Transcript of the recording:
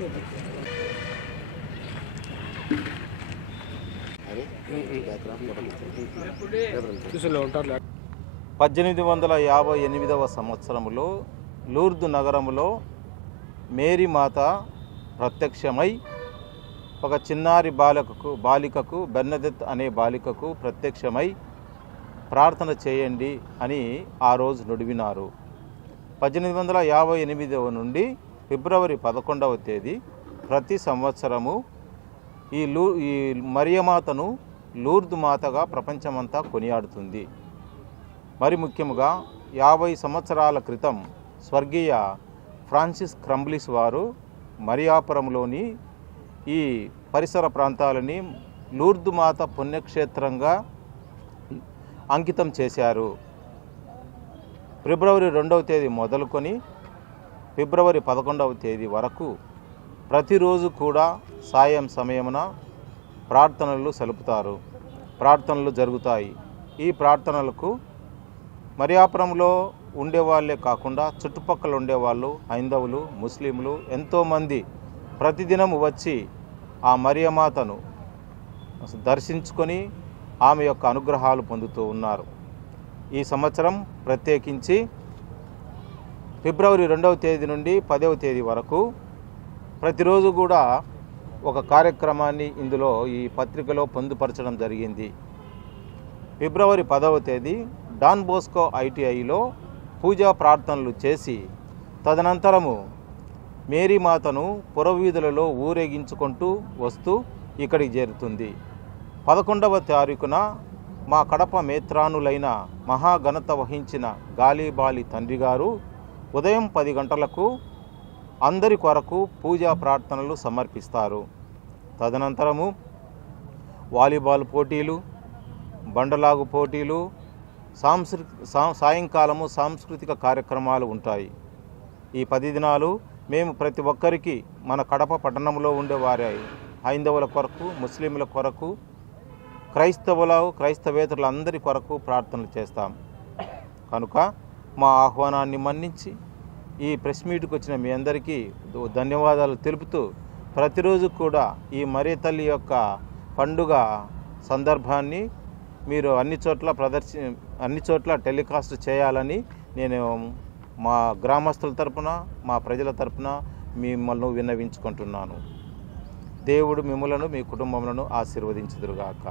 1858వ సంవత్సరంలో లూర్దు నగరంలో మేరీ మాత ప్రత్యక్షమై ఒక చిన్నారి బాలికకు బెర్నదెత్ అనే బాలికకు ప్రత్యక్షమై ప్రార్థన చేయండి అని ఆ రోజు నుడివినారు. 1858 నుండి ఫిబ్రవరి 11వ తేదీ ప్రతి సంవత్సరము ఈ మరియమాతను లూర్దు మాతగా ప్రపంచమంతా కొనియాడుతుంది. మరి ముఖ్యముగా 50 సంవత్సరాల క్రితం స్వర్గీయ ఫ్రాన్సిస్ క్రంబ్లిస్ వారు మరియాపురంలోని ఈ పరిసర ప్రాంతాలని లూర్దు మాత పుణ్యక్షేత్రంగా అంకితం చేశారు. ఫిబ్రవరి 2వ తేదీ మొదలుకొని ఫిబ్రవరి 11వ తేదీ వరకు ప్రతిరోజు కూడా సాయం సమయమున ప్రార్థనలు సలుపుతారు, ప్రార్థనలు జరుగుతాయి. ఈ ప్రార్థనలకు మరియాపురంలో ఉండేవాళ్ళే కాకుండా చుట్టుపక్కల ఉండేవాళ్ళు హైందవులు, ముస్లింలు ఎంతోమంది ప్రతిదినం వచ్చి ఆ మరియమాతను దర్శించుకొని ఆమె యొక్క అనుగ్రహాలు పొందుతూ ఉన్నారు. ఈ సంవత్సరం ప్రత్యేకించి ఫిబ్రవరి 2వ తేదీ నుండి 10వ తేదీ వరకు ప్రతిరోజు కూడా ఒక కార్యక్రమాన్ని ఇందులో ఈ పత్రికలో పొందుపరచడం జరిగింది. ఫిబ్రవరి 10వ తేదీ డాన్ బోస్కో ఐటీఐలో పూజా ప్రార్థనలు చేసి తదనంతరము మేరీమాతను పురవీధులలో ఊరేగించుకుంటూ వస్తూ ఇక్కడికి చేరుతుంది. 11వ తారీఖున మా కడప మేత్రానులైన మహాఘనత వహించిన గాలిబాలి తండ్రి గారు ఉదయం 10 గంటలకు అందరి కొరకు పూజా ప్రార్థనలు సమర్పిస్తారు. తదనంతరము వాలీబాల్ పోటీలు, బండలాగు పోటీలు, సాయంకాలము సాంస్కృతిక కార్యక్రమాలు ఉంటాయి. ఈ 10 దినాలు మేము ప్రతి ఒక్కరికి మన కడప పట్టణంలో ఉండేవారి హైందవుల కొరకు, ముస్లింల కొరకు, క్రైస్తవేతరులందరి కొరకు ప్రార్థనలు చేస్తాం. కనుక మా ఆహ్వానాన్ని మన్నించి ఈ ప్రెస్ మీట్కి వచ్చిన మీ అందరికీ ధన్యవాదాలు తెలుపుతూ ప్రతిరోజు కూడా ఈ మరియ తల్లి యొక్క పండుగ సందర్భాన్ని మీరు అన్ని చోట్ల టెలికాస్ట్ చేయాలని నేను మా గ్రామస్తుల తరపున, మా ప్రజల తరపున మిమ్మల్ని విన్నవించుకుంటున్నాను. దేవుడు మిమ్మలను, మీ కుటుంబములను ఆశీర్వదించుదురుగాక.